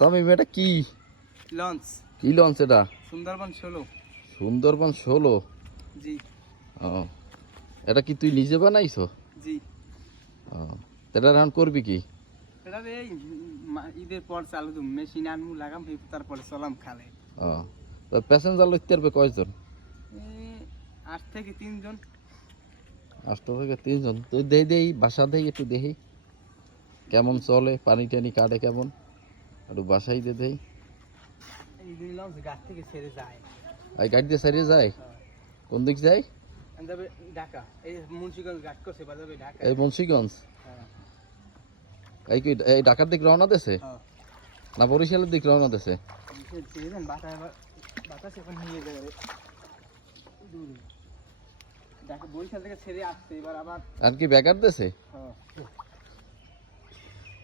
তামিম এটা কি লঞ্চ। কি লঞ্চ এটা? সুন্দরবন 16। সুন্দরবন 16? জি ও, এটা কি তুই নিজে বানাইছো? জি। ও, এটা এখন করবি কি? এটা এই ঈদের পর চালু দিম, মেশিন আনমু লাগাম, তারপরে চলাম খালে। ও, তো প্যাসেঞ্জার লইতে পারবে কয়জন? 8 থেকে 3 জন। 8 থেকে 3 জন। তুই দেই বাসা দেই একটু দেখি কেমন চলে, পানি টানি কাটে কেমন, একটু বাসাই দেই। এই যে লঞ্চ গাছ থেকে ছেড়ে যায়। এই গাড়ি দিয়ে সারিয়ে যায়? কোন দিক যায়? যাবে ঢাকা, এই মুন্সিগঞ্জ ঘাট করছে বা যাবে ঢাকা। এই মুন্সিগঞ্জ? হ্যাঁ এই কি এই ঢাকার দিক রওনা দেছে হ্যাঁ। না বরিশালের দিক রওনা দেছে? বাতাস এখন নিয়ে যাবে দূরে। ঢাকা বরিশাল থেকে ছেড়ে আসছে, এবার আবার। আর কি ব্যাগার দেছে? হ্যাঁ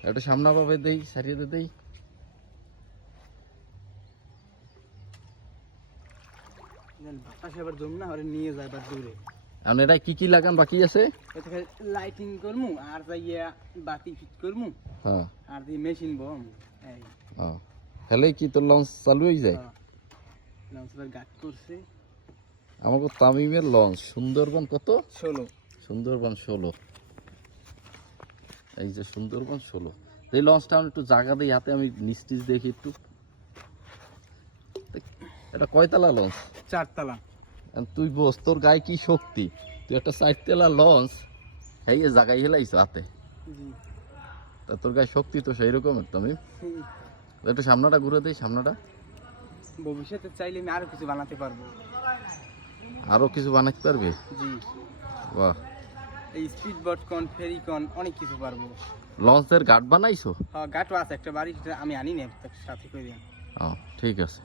একটু সামনা পাবে দেই, সারিয়ে দেই। বাতাস এবার জম না, ওরে নিয়ে যায় এবার দূরে। এখন এটা কি কি লাগান বাকি আছে? এতে লাইটিং করমু, আর যাইয়া বাতি ফিট করমু, হ্যাঁ। আর দিয়ে মেশিন বম। এই ও, হেলে কি তোর লঞ্চ চালু হয়ে যায়? লঞ্চ এবার গাট করছে। আমাকে তামিমের লঞ্চ সুন্দরবন কত? 16। সুন্দরবন 16। এই যে সুন্দরবন 16। এই লঞ্চটা আমি একটু জায়গা দিই হাতে, আমি নিস্তিজ দেখি একটু। এটা কয়তলা লঞ্চ? 4 তলা। তুই বস, তোর গায়ে কি শক্তি, তুই একটা 4 তলা লঞ্চ এই জায়গায় হেলাইছ হাতে, জি। তা তোর গায়ে শক্তি তো সেই রকমের। তামিম একটু সামনাটা ঘুরে দিই, সামনাটা। ভবিষ্যতে চাইলে আমি আরো কিছু বানাতে পারবো। আরো কিছু বানাতে পারবি? জি। বাহ। এই স্পিড বোট কন, ফেরি কন, অনেক কিছু পারবো। লঞ্চের ঘাট বানাইছো? হ্যাঁ, গাটও আছে একটা বাড়ি, সেটা আমি আনি না, সাথে করে দিন। ও ঠিক আছে।